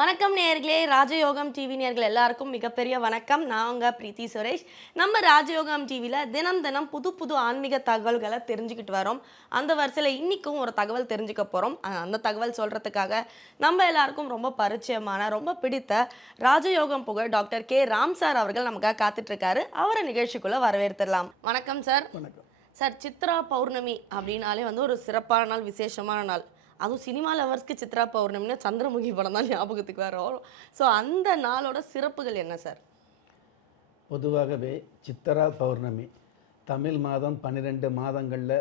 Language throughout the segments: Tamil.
வணக்கம் நேயர்களே, ராஜயோகம் டிவி நேயர்கள் எல்லாருக்கும் மிகப்பெரிய வணக்கம். நான் உங்க பிரீத்தி சுரேஷ். நம்ம ராஜயோகம் டிவியில் தினம் தினம் புது புது ஆன்மீக தகவல்களை தெரிஞ்சுக்கிட்டு வரோம். அந்த வரிசையில் இன்னைக்கும் ஒரு தகவல் தெரிஞ்சுக்க போகிறோம். அந்த தகவல் சொல்கிறதுக்காக நம்ம எல்லாருக்கும் ரொம்ப பரிச்சயமான, ரொம்ப பிடித்த ராஜயோகம் புகழ் டாக்டர் கே ராம் சார் அவர்கள் நமக்காக காத்துட்ருக்காரு. அவரை நிகழ்ச்சிக்குள்ளே வரவேற்றுலாம். வணக்கம் சார். வணக்கம் சார், சித்ரா பௌர்ணமி அப்படின்னாலே ஒரு சிறப்பான நாள், விசேஷமான நாள். அதுவும் சினிமா லவர்ஸ்க்கு சித்ரா பௌர்ணமின்னா சந்திரமுகி படம் தான் ஞாபகத்துக்கு வரும். ஸோ அந்த நாளோட சிறப்புகள் என்ன சார்? பொதுவாகவே சித்திரா பௌர்ணமி தமிழ் மாதம் 12 மாதங்களில்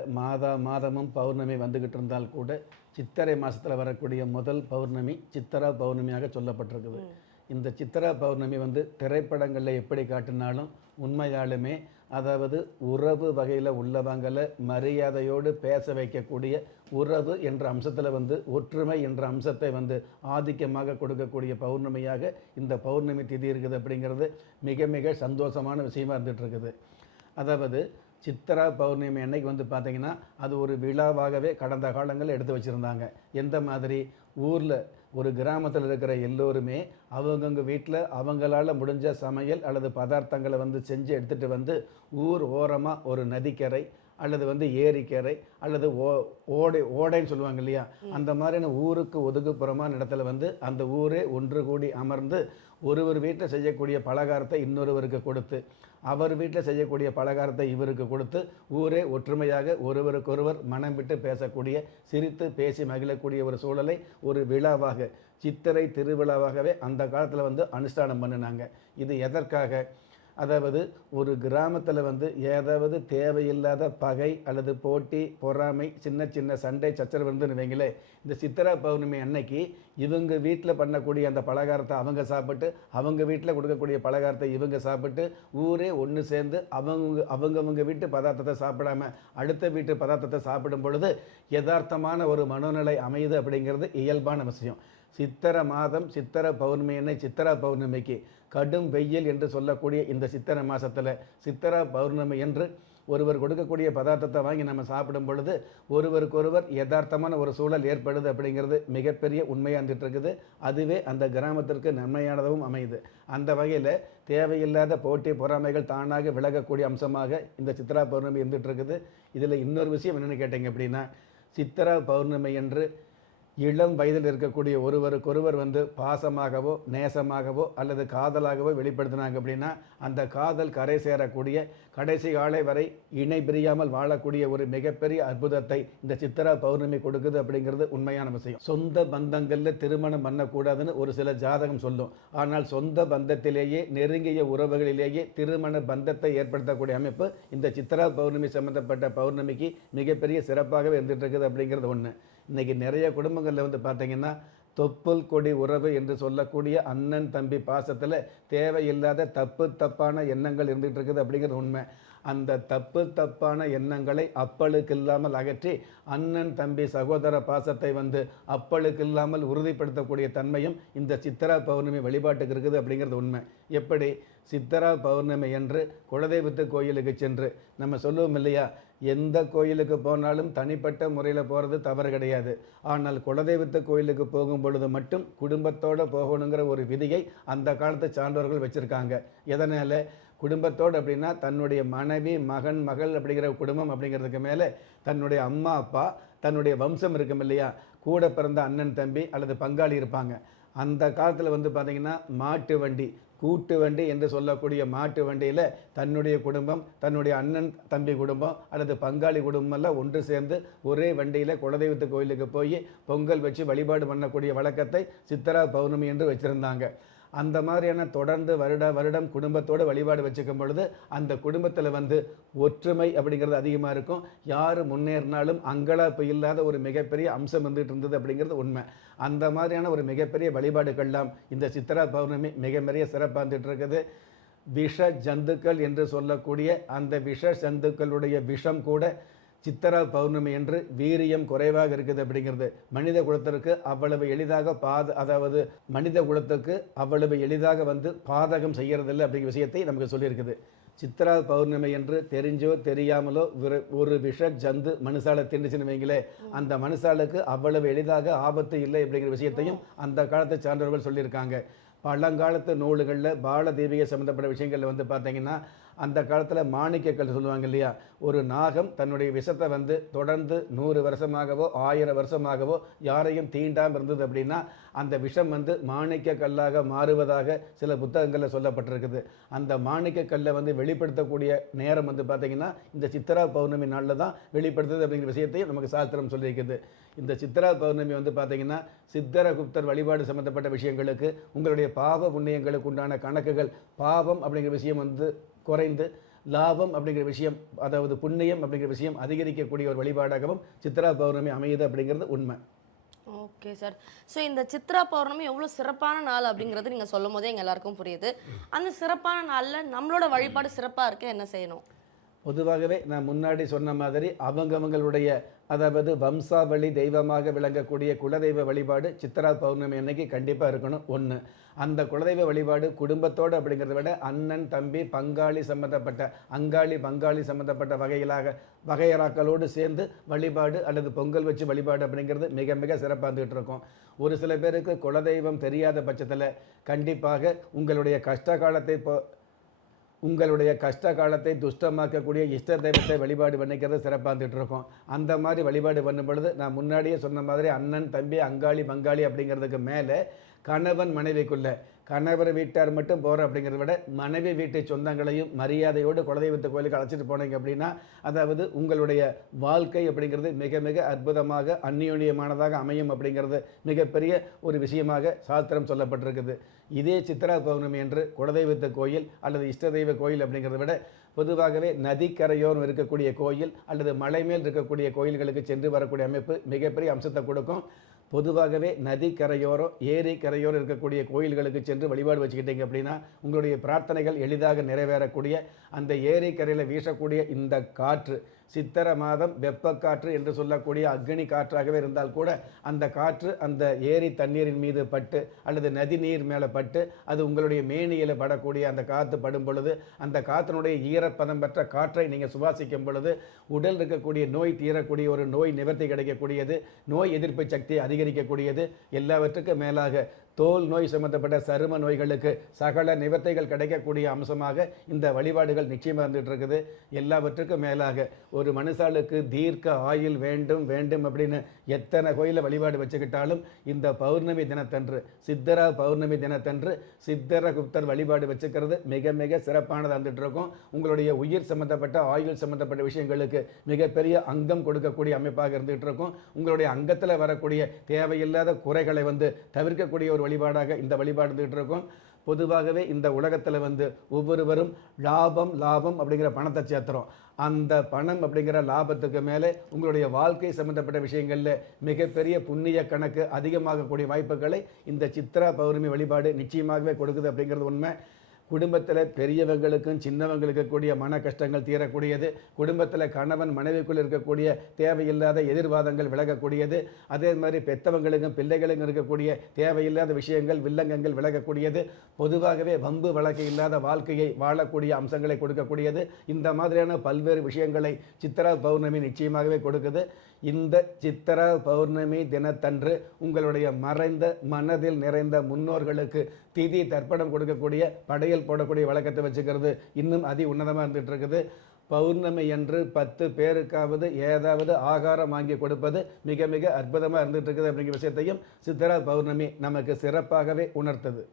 மாதமும் பௌர்ணமி வந்துக்கிட்டு இருந்தால் கூட சித்திரை மாதத்தில் வரக்கூடிய முதல் பௌர்ணமி சித்திரா பௌர்ணமியாக சொல்லப்பட்டிருக்குது. இந்த சித்திரா பௌர்ணமி திரைப்படங்களில் எப்படி காட்டினாலும் உண்மையாலுமே, அதாவது உறவு வகையில் உள்ளவங்களை மரியாதையோடு பேச வைக்கக்கூடிய உறவு என்ற அம்சத்தில் ஒற்றுமை என்ற அம்சத்தை ஆதிக்கமாக கொடுக்கக்கூடிய பௌர்ணமியாக இந்த பௌர்ணமி திதி இருக்குது. அப்படிங்கிறது மிக மிக சந்தோஷமான விஷயமா இருந்துகிட்டு இருக்குது. அதாவது சித்திரா பௌர்ணமி அன்னைக்கு பார்த்திங்கன்னா அது ஒரு விழாவாகவே கடந்த காலங்களில் எடுத்து வச்சுருந்தாங்க. எந்த மாதிரி ஊரில் ஒரு கிராமத்தில் இருக்கிற எல்லோருமே அவங்கவுங்க வீட்டில் அவங்களால முடிஞ்ச சமையல் அல்லது பதார்த்தங்களை செஞ்சு எடுத்துகிட்டு ஊர் ஓரமாக ஒரு நதிக்கரை அல்லது ஏரிக்கரை அல்லது ஓடைன்னு சொல்லுவாங்க இல்லையா, அந்த மாதிரியான ஊருக்கு ஒதுக்குப்புறமான இடத்துல அந்த ஊரே ஒன்று கூடி அமர்ந்து ஒருவர் வீட்டில் செய்யக்கூடிய பலகாரத்தை இன்னொருவருக்கு கொடுத்து, அவர் வீட்டில் செய்யக்கூடிய பலகாரத்தை இவருக்கு கொடுத்து, ஊரே ஒற்றுமையாக ஒருவருக்கொருவர் மனம் விட்டு பேசக்கூடிய, சிரித்து பேசி மகிழக்கூடிய ஒரு சூழலை ஒரு விழாவாக, சித்திரை திருவிழாவாகவே அந்த காலத்தில் அனுஷ்டானம் பண்ணினாங்க. இது எதற்காக? அதாவது ஒரு கிராமத்தில் ஏதாவது தேவையில்லாத பகை அல்லது போட்டி பொறாமை, சின்ன சின்ன சண்டை சச்சரவு வைங்களே, இந்த சித்திரா பௌர்ணமி அன்னைக்கு இவங்க வீட்டில் பண்ணக்கூடிய அந்த பலகாரத்தை அவங்க சாப்பிட்டு, அவங்க வீட்டில் கொடுக்கக்கூடிய பலகாரத்தை இவங்க சாப்பிட்டு, ஊரே ஒன்று சேர்ந்து அவங்கவுங்க வீட்டு பதார்த்தத்தை சாப்பிடாம அடுத்த வீட்டு பதார்த்தத்தை சாப்பிடும் பொழுது யதார்த்தமான ஒரு மனோநிலை அமையுது. அப்படிங்கிறது இயல்பான விஷயம். சித்திரை மாதம் சித்திரை பௌர்ணமி அன்னை சித்திரா பௌர்ணமிக்கு கடும் வெயில் என்று சொல்லக்கூடிய இந்த சித்திரை மாதத்தில் சித்திரா பௌர்ணமி என்று ஒருவர் கொடுக்கக்கூடிய பதார்த்தத்தை வாங்கி நம்ம சாப்பிடும் பொழுது ஒருவருக்கொருவர் யதார்த்தமான ஒரு சூழல் ஏற்படுது. அப்படிங்கிறது மிகப்பெரிய உண்மையாக இருந்துட்டு இருக்குது. அதுவே அந்த கிராமத்திற்கு நன்மையானதும் அமையுது. அந்த வகையில் தேவையில்லாத போட்டி பொறாமைகள் தானாக விலகக்கூடிய அம்சமாக இந்த சித்திரா பௌர்ணமி இருந்துகிட்டு இருக்குது. இதில் இன்னொரு விஷயம் என்னென்னு கேட்டிங்க அப்படின்னா, சித்திரா பௌர்ணமி என்று இளம் வயதில் இருக்கக்கூடிய ஒருவருக்கொருவர் பாசமாகவோ நேசமாகவோ அல்லது காதலாகவோ வெளிப்படுத்தினாங்க அப்படின்னா அந்த காதல் கரை சேரக்கூடிய, கடைசி காலை வரை இணை பிரியாமல் வாழக்கூடிய ஒரு மிகப்பெரிய அற்புதத்தை இந்த சித்திரா பௌர்ணமி கொடுக்குது. அப்படிங்கிறது உண்மையான விஷயம். சொந்த பந்தங்களில் திருமணம் பண்ணக்கூடாதுன்னு ஒரு சில ஜாதகம் சொல்லும். ஆனால் சொந்த பந்தத்திலேயே, நெருங்கிய உறவுகளிலேயே திருமண பந்தத்தை ஏற்படுத்தக்கூடிய அமைப்பு இந்த சித்திரா பௌர்ணமி சம்பந்தப்பட்ட பௌர்ணமிக்கு மிகப்பெரிய சிறப்பாகவே இருந்துட்டு இருக்குது. அப்படிங்கிறது ஒன்று. இன்றைக்கி நிறைய குடும்பங்களில் பார்த்தீங்கன்னா தொப்புள் கொடி உறவு என்று சொல்லக்கூடிய அண்ணன் தம்பி பாசத்தில் தேவையில்லாத தப்பான எண்ணங்கள் இருந்துகிட்டு இருக்குது. அப்படிங்கிறது உண்மை. அந்த தப்பான எண்ணங்களை அப்பளுக்கு இல்லாமல் அகற்றி அண்ணன் தம்பி சகோதர பாசத்தை அப்பளுக்கு இல்லாமல் உறுதிப்படுத்தக்கூடிய தன்மையும் இந்த சித்திரா பௌர்ணமி வழிபாட்டுக்கு இருக்குது. அப்படிங்கிறது உண்மை. எப்படி? சித்திரா பௌர்ணமி என்று குலதெய்வத்து கோயிலுக்கு சென்று நம்ம சொல்லுவோம் இல்லையா, எந்த கோயிலுக்கு போனாலும் தனிப்பட்ட முறையில் போகிறது தவறு கிடையாது. ஆனால் குலதெய்வத்து கோயிலுக்கு போகும் பொழுது மட்டும் குடும்பத்தோடு போகணுங்கிற ஒரு விதியை அந்த காலத்து சான்றோர்கள் வச்சுருக்காங்க. எதனால்? குடும்பத்தோடு அப்படின்னா தன்னுடைய மனைவி, மகன், மகள் அப்படிங்கிற குடும்பம் அப்படிங்கிறதுக்கு மேலே தன்னுடைய அம்மா அப்பா, தன்னுடைய வம்சம் இருக்கும் இல்லையா, கூட பிறந்த அண்ணன் தம்பி அல்லது பங்காளி இருப்பாங்க. அந்த காலத்தில் பார்த்திங்கன்னா மாட்டு வண்டி, கூட்டு வண்டி என்று சொல்லக்கூடிய மாட்டு வண்டியில் தன்னுடைய குடும்பம், தன்னுடைய அண்ணன் தம்பி குடும்பம் அல்லது பங்காளி குடும்பம் எல்லாம் ஒன்று சேர்ந்து ஒரே வண்டியில் குலதெய்வத்து கோயிலுக்கு போய் பொங்கல் வச்சு வழிபாடு பண்ணக்கூடிய வழக்கத்தை சித்திரா பௌர்ணமி என்று வச்சுருந்தாங்க. அந்த மாதிரியான தொடர்ந்து வருடம் குடும்பத்தோடு வழிபாடு வச்சுக்கும் பொழுது அந்த குடும்பத்தில் ஒற்றுமை அப்படிங்கிறது அதிகமாக இருக்கும். யார் முன்னேறினாலும் அங்கலாப்பு இல்லாத ஒரு மிகப்பெரிய அம்சம் வந்துட்டு இருந்தது. அப்படிங்கிறது உண்மை. அந்த மாதிரியான ஒரு மிகப்பெரிய வழிபாடுகள்லாம் இந்த சித்திரா பௌர்ணமி மிக பெரிய சிறப்பாக வந்துட்டு இருக்குது. விஷ ஜந்துக்கள் என்று சொல்லக்கூடிய அந்த விஷ ஜந்துக்களுடைய விஷம் கூட சித்திரா பௌர்ணமி என்று வீரியம் குறைவாக இருக்குது. அப்படிங்கிறது மனித குலத்திற்கு அவ்வளவு எளிதாக அதாவது மனித குலத்துக்கு அவ்வளவு எளிதாக பாதகம் செய்யறதில்லை அப்படிங்கிற விஷயத்தை நமக்கு சொல்லியிருக்குது. சித்ரா பௌர்ணமி என்று தெரிஞ்சோ தெரியாமலோ ஒரு விஷ ஜந்து மனுஷால தின்னுச்சுன்னு வைங்களே, அந்த மனுஷாளுக்கு அவ்வளவு எளிதாக ஆபத்து இல்லை அப்படிங்கிற விஷயத்தையும் அந்த காலத்தை சார்ந்தவர்கள் சொல்லியிருக்காங்க. பழங்காலத்து நூல்களில் பால தீபிகை சம்மந்தப்பட்ட விஷயங்களில் வந்து பார்த்தீங்கன்னா, அந்த காலத்தில் மாணிக்கக்கல் சொல்லுவாங்க இல்லையா, ஒரு நாகம் தன்னுடைய விஷத்தை வந்து தொடர்ந்து 100 வருஷமாகவோ 1000 வருஷமாகவோ யாரையும் தீண்டாமல் இருந்தது அப்படின்னா அந்த விஷம் வந்து மாணிக்க கல்லாக மாறுவதாக சில புத்தகங்களில் சொல்லப்பட்டிருக்குது. அந்த மாணிக்க கல்லை வந்து வெளிப்படுத்தக்கூடிய நேரம் வந்து பார்த்தீங்கன்னா இந்த சித்ரா பௌர்ணமி நாளில் தான் வெளிப்படுத்துது அப்படிங்கிற விஷயத்தையும் நமக்கு சாஸ்திரம் சொல்லியிருக்குது. இந்த சித்ரா பௌர்ணமி வந்து பார்த்தீங்கன்னா சித்தரகுப்தர் வழிபாடு சம்மந்தப்பட்ட விஷயங்களுக்கு, உங்களுடைய பாவ புண்ணியங்களுக்கு உண்டான கணக்குகள், பாவம் அப்படிங்கிற விஷயம் வந்து குறைந்து லாபம் அப்படிங்கிற விஷயம், அதாவது புண்ணியம் அப்படிங்கிற விஷயம் அதிகரிக்கக்கூடிய ஒரு வழிபாடாகவும் சித்ரா பௌர்ணமி அமையுது அப்படிங்கிறது உண்மை. Okay sir. ஸோ இந்த சித்ரா பௌர்ணமி எவ்வளோ சிறப்பான நாள் அப்படிங்கிறது நீங்கள் சொல்லும் போதே எங்கள் எல்லாருக்கும் புரியுது. அந்த சிறப்பான நாளில் நம்மளோட வழிபாடு சிறப்பாக இருக்க என்ன செய்யணும்? பொதுவாகவே நான் முன்னாடி சொன்ன மாதிரி அவங்கவங்களுடைய, அதாவது வம்சாவளி தெய்வமாக விளங்கக்கூடிய குலதெய்வ வழிபாடு சித்ரா பௌர்ணமி அன்னைக்கு கண்டிப்பாக இருக்கணும். ஒன்று, அந்த குலதெய்வ வழிபாடு குடும்பத்தோடு அப்படிங்கிறத விட அண்ணன் தம்பி பங்காளி சம்மந்தப்பட்ட பங்காளி சம்மந்தப்பட்ட வகையறாக்களோடு சேர்ந்து வழிபாடு அல்லது பொங்கல் வச்சு வழிபாடு அப்படிங்கிறது மிக மிக சிறப்பாக இருந்துகிட்டு இருக்கும். ஒரு சில பேருக்கு குலதெய்வம் தெரியாத பட்சத்தில் கண்டிப்பாக உங்களுடைய கஷ்ட காலத்தை துஷ்டமாக்கக்கூடிய இஷ்ட தெய்வத்தை வழிபாடு பண்ணிக்கிறது சிறப்பாக இருந்துகிட்டு இருக்கும். அந்த மாதிரி வழிபாடு பண்ணும் பொழுது நான் முன்னாடியே சொன்ன மாதிரி அண்ணன் தம்பி பங்காளி அப்படிங்கிறதுக்கு மேலே கணவன் மனைவிக்குள்ள, கணவர் வீட்டார் மட்டும் போகிற அப்படிங்கிறத விட மனைவி வீட்டு சொந்தங்களையும் மரியாதையோடு குலதெய்வத்து கோயிலுக்கு அழைச்சிட்டு போனீங்க அப்படின்னா, அதாவது உங்களுடைய வாழ்க்கை அப்படிங்கிறது மிக மிக அற்புதமாக அந்யோன்யமானதாக அமையும் அப்படிங்கிறது மிகப்பெரிய ஒரு விஷயமாக சாஸ்திரம் சொல்லப்பட்டிருக்குது. இதே சித்ரா பௌர்ணமி என்று குலதெய்வத்து கோயில் அல்லது இஷ்ட தெய்வ கோயில் அப்படிங்கிறத விட பொதுவாகவே நதிக்கரையோரம் இருக்கக்கூடிய கோயில் அல்லது மலை மேல் இருக்கக்கூடிய கோயில்களுக்கு சென்று வரக்கூடிய அமைப்பு மிகப்பெரிய அம்சத்தை கொடுக்கும். பொதுவாகவே நதி கரையோரம் ஏரி கரையோரம் இருக்கக்கூடிய கோயில்களுக்கு சென்று வழிபாடு வச்சுக்கிட்டீங்க அப்படின்னா உங்களுடைய பிரார்த்தனைகள் எளிதாக நிறைவேறக்கூடிய, அந்த ஏரி கரையில் வீசக்கூடிய இந்த காற்று சித்திரை மாதம் வெப்பக்காற்று என்று சொல்லக்கூடிய அக்னி காற்றாகவே இருந்தால் கூட அந்த காற்று அந்த ஏரி தண்ணீரின் மீது பட்டு அல்லது நதி நீர் மேலே பட்டு அது உங்களுடைய மேனியில் படக்கூடிய அந்த காற்று படும் பொழுது, அந்த காற்றினுடைய ஈரப்பதம் பெற்ற காற்றை நீங்கள் சுவாசிக்கும் பொழுது உடல் இருக்கக்கூடிய நோய் தீரக்கூடிய ஒரு நோய் நிவர்த்தி கிடைக்கக்கூடியது, நோய் எதிர்ப்பு சக்தி அதிகரிக்கக்கூடியது, எல்லாவற்றுக்கும் மேலாக தோல் நோய் சம்பந்தப்பட்ட சரும நோய்களுக்கு சகல நிவர்த்திகள் கிடைக்கக்கூடிய அம்சமாக இந்த வழிபாடுகள் நிச்சயமாக இருந்துகிட்டு இருக்குது. எல்லாவற்றுக்கும் மேலாக ஒரு மனுஷாளுக்கு தீர்க்க ஆயுள் வேண்டும் வேண்டும் அப்படின்னு எத்தனை கோயிலில் வழிபாடு வச்சுக்கிட்டாலும் இந்த பௌர்ணமி தினத்தன்று, சித்தரா பௌர்ணமி தினத்தன்று சித்தரகுப்தர் வழிபாடு வச்சுக்கிறது மிக மிக சிறப்பானதாக இருந்துகிட்டு இருக்கும். உங்களுடைய உயிர் சம்பந்தப்பட்ட ஆயுள் சம்பந்தப்பட்ட விஷயங்களுக்கு மிகப்பெரிய அங்கம் கொடுக்கக்கூடிய அமைப்பாக இருந்துகிட்டு இருக்கும். உங்களுடைய அங்கத்தில் வரக்கூடிய தேவையில்லாத குறைகளை வந்து தவிர்க்கக்கூடிய ஒரு வழிபாடாக இந்த வழிபாடு இருந்துகிட்டு இருக்கும். பொதுவாகவே இந்த உலகத்தில் வந்து ஒவ்வொருவரும் லாபம் அப்படிங்கிற பணத்தை சேர்த்துறோம். அந்த பணம் அப்படிங்கிற லாபத்துக்கு மேலே உங்களுடைய வாழ்க்கை சம்பந்தப்பட்ட விஷயங்களில் மிகப்பெரிய புண்ணிய கணக்கு அதிகமாகக்கூடிய வாய்ப்புகளை இந்த சித்ரா பௌர்ணமி வழிபாடு நிச்சயமாகவே கொடுக்குது அப்படிங்கிறது உண்மை. குடும்பத்தில் பெரியவங்களுக்கும் சின்னவங்களுக்கு கூடிய மன கஷ்டங்கள் தீரக்கூடியது, குடும்பத்தில் கணவன் மனைவிக்குள் இருக்கக்கூடிய தேவையில்லாத எதிர்வாதங்கள் விலகக்கூடியது, அதே மாதிரி பெற்றவங்களுக்கும் பிள்ளைகளுக்கும் இருக்கக்கூடிய தேவையில்லாத விஷயங்கள் வில்லங்கங்கள் விலகக்கூடியது, பொதுவாகவே வம்பு வழக்கு இல்லாத வாழ்க்கையை வாழக்கூடிய அம்சங்களை கொடுக்கக்கூடியது. இந்த மாதிரியான பல்வேறு விஷயங்களை சித்ரா பௌர்ணமி நிச்சயமாகவே கொடுக்குது. இந்த சித்திரா பௌர்ணமி தினத்தன்று உங்களுடைய மறைந்த மனதில் நிறைந்த முன்னோர்களுக்கு திதி தர்ப்பணம் கொடுக்கக்கூடிய படையல் போடக்கூடிய வழக்கத்தை வச்சுக்கிறது இன்னும் அதி உன்னதமாக இருந்துகிட்டு இருக்குது. பௌர்ணமி என்று 10 பேருக்காவது ஏதாவது ஆகாரம் வாங்கி கொடுப்பது மிக மிக அற்புதமாக இருந்துகிட்டு இருக்குது அப்படிங்கிற விஷயத்தையும் சித்திரா பௌர்ணமி நமக்கு சிறப்பாகவே உணர்த்தது.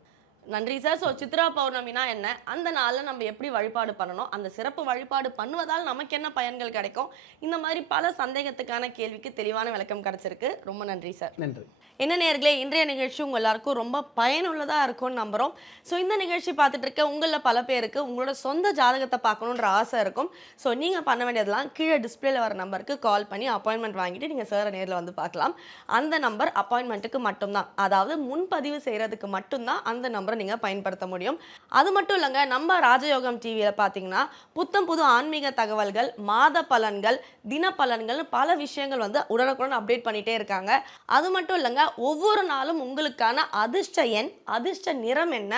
நன்றி சார். ஸோ சித்ரா பௌர்ணமினா என்ன, அந்த நாளில் நம்ம எப்படி வழிபாடு பண்ணணும், அந்த சிறப்பு வழிபாடு பண்ணுவதால் நமக்கு என்ன பயன்கள் கிடைக்கும், இந்த மாதிரி பல சந்தேகத்துக்கான கேள்விக்கு தெளிவான விளக்கம் கிடைச்சிருக்கு. ரொம்ப நன்றி சார். நன்றி. என்ன நேயர்களே, இன்றைய நிகழ்ச்சி உங்கள் எல்லாருக்கும் ரொம்ப பயனுள்ளதாக இருக்கும்னு நம்புகிறோம். ஸோ இந்த நிகழ்ச்சி பார்த்துட்டு இருக்க உங்களில் பல பேருக்கு உங்களோட சொந்த ஜாதகத்தை பார்க்கணுன்ற ஆசை இருக்கும். ஸோ நீங்கள் பண்ண வேண்டியதெல்லாம் கீழே டிஸ்பிளேல வர நம்பருக்கு கால் பண்ணி அப்பாயின்மெண்ட் வாங்கிட்டு நீங்கள் சாரை நேரில் வந்து பார்க்கலாம். அந்த நம்பர் அப்பாயின்மெண்ட்டுக்கு மட்டும்தான், அதாவது முன்பதிவு செய்கிறதுக்கு மட்டும்தான் அந்த நம்பரை அதுக்கப்புறம் நீங்கள் பயன்படுத்த முடியும். அது மட்டும் இல்லைங்க, நம்ம ராஜயோகம் டிவியில் பார்த்தீங்கன்னா புத்தம் புது ஆன்மீக தகவல்கள், மாத பலன்கள், தின பலன்கள், பல விஷயங்கள் வந்து உடனுக்குடன் அப்டேட் பண்ணிகிட்டே இருக்காங்க. அது மட்டும் இல்லைங்க, ஒவ்வொரு நாளும் உங்களுக்கான அதிர்ஷ்ட எண், அதிர்ஷ்ட நிறம் என்ன,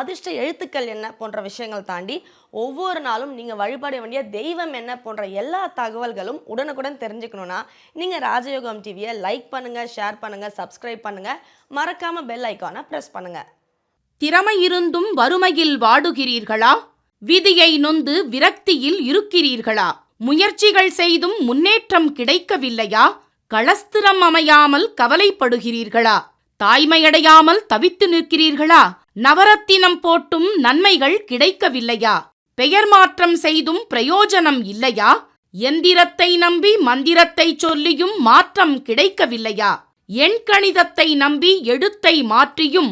அதிர்ஷ்ட எழுத்துக்கள் என்ன போன்ற விஷயங்கள் தாண்டி ஒவ்வொரு நாளும் நீங்கள் வழிபட வேண்டிய தெய்வம் என்ன போன்ற எல்லா தகவல்களும் உடனுக்குடன் தெரிஞ்சுக்கணுன்னா நீங்கள் ராஜயோகம் டிவியை லைக் பண்ணுங்கள், ஷேர் பண்ணுங்கள், சப்ஸ்கிரைப் பண்ணுங்கள், மறக்காமல் பெல் ஐக்கானை ப்ரெஸ் பண்ணுங்கள். திறமை இருந்தும் வறுமையில் வாடுகிறீர்களா? விதியை நொந்து விரக்தியில் இருக்கிறீர்களா? முயற்சிகள் செய்தும் முன்னேற்றம் கிடைக்கவில்லையா? களஸ்திரம் அமையாமல் கவலைப்படுகிறீர்களா? தாய்மையடையாமல் தவித்து நிற்கிறீர்களா? நவரத்தினம் போட்டும் நன்மைகள் கிடைக்கவில்லையா? பெயர் மாற்றம் செய்தும் பிரயோஜனம் இல்லையா? எந்திரத்தை நம்பி மந்திரத்தை சொல்லியும் மாற்றம் கிடைக்கவில்லையா? எண்கணிதத்தை நம்பி எழுத்தை மாற்றியும்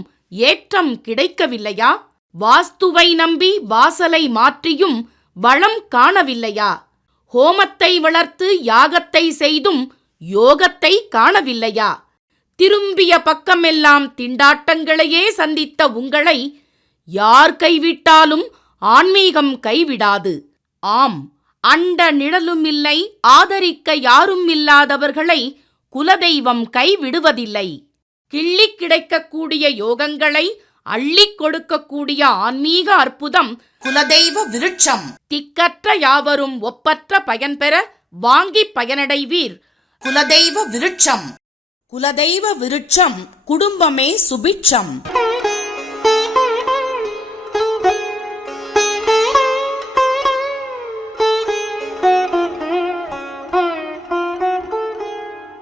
ஏற்றம் கிடைக்கவில்லையா? வாஸ்துவை நம்பி வாசலை மாற்றியும் வளம் காணவில்லையா? ஹோமத்தை வளர்த்து யாகத்தை செய்தும் யோகத்தை காணவில்லையா? திரும்பிய பக்கமெல்லாம் திண்டாட்டங்களையே சந்தித்த உங்களை யார் கைவிட்டாலும் ஆன்மீகம் கைவிடாது. ஆம், அண்ட நிழலும் இல்லை, ஆதரிக்க யாரும் இல்லாதவர்களை குலதெய்வம் கைவிடுவதில்லை. கிள்ளி கிடைக்கக்கூடிய யோகங்களை அள்ளிக் கொடுக்கக்கூடிய ஆன்மீக அற்புதம் குலதெய்வ விருட்சம். திக்கற்ற யாவரும் ஒப்பற்ற பயன்பெற வாங்கி பயனடைவீர். குலதெய்வ விருட்சம். குலதெய்வ விருட்சம், குடும்பமே சுபிட்சம்.